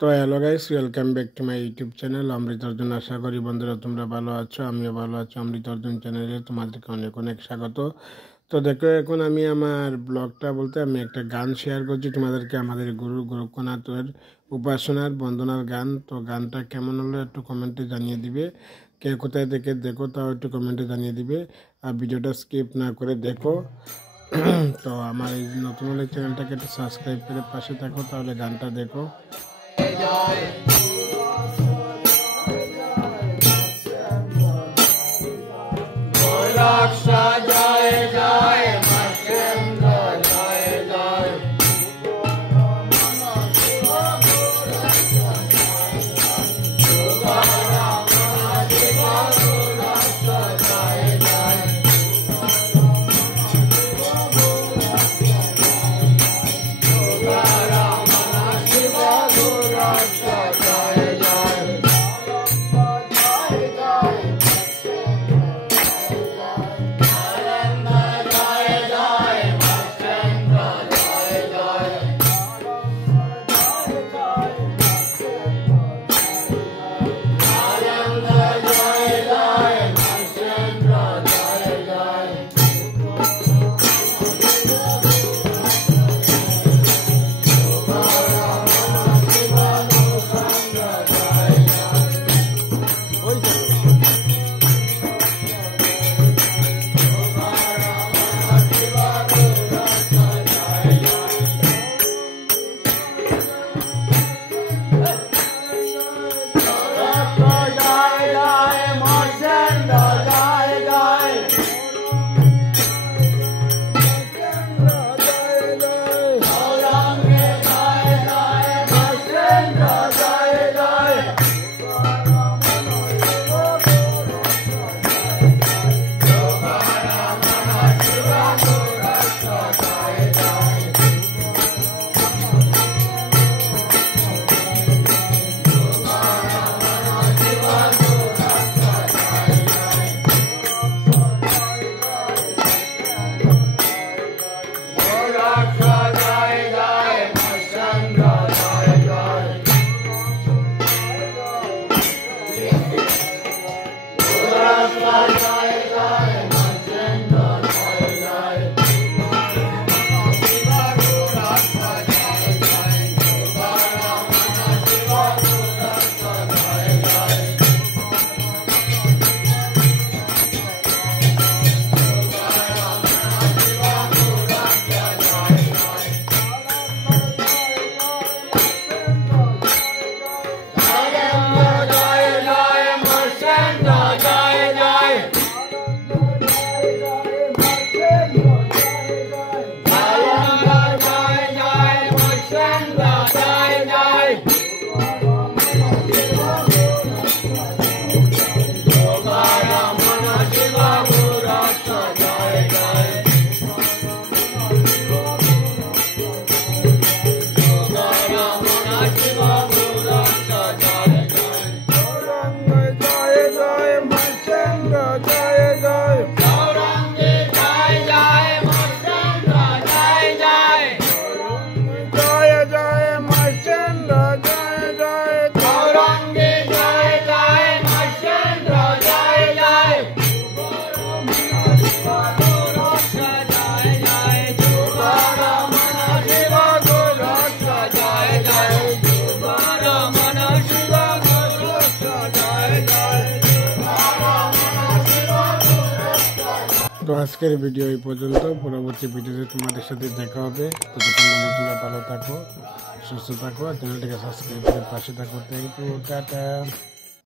তো hello guys, welcome back to my YouTube channel Amrit Arjan. আশা করি বন্ধুরা তোমরা ভালো আছো, আমিও ভালো আছি। অমৃত অর্জন চ্যানেলে তোমাদেরকে অনেক অনেক স্বাগত। তো দেখো, এখন আমি আমার ব্লগটা বলতে আমি একটা গান শেয়ার করছি তোমাদেরকে, আমাদের গুরু গোরক্ষনাথের উপাসনার বন্দনার গান। তো গানটা কেমন হলো একটু কমেন্টে জানিয়ে দিবে। কে কোথায় থেকে দেখো তাও একটু কমেন্টে জানিয়ে দিবে, আর ভিডিওটা স্কিপ না করে দেখো। তো আমার এই নতুন হলে চ্যানেলটাকে একটু সাবস্ক্রাইব করে পাশে থাকো, তাহলে গানটা দেখো। তো আজকের ভিডিও এই পর্যন্ত। পরবর্তী ভিডিওতে তোমাদের সাথে দেখা হবে। ততক্ষণ তোমরা ভালো থাকো, সুস্থ থাকো, আর চ্যানেলটিকে সাবস্ক্রাইব করে পাশে থাকো। Thank you, tata.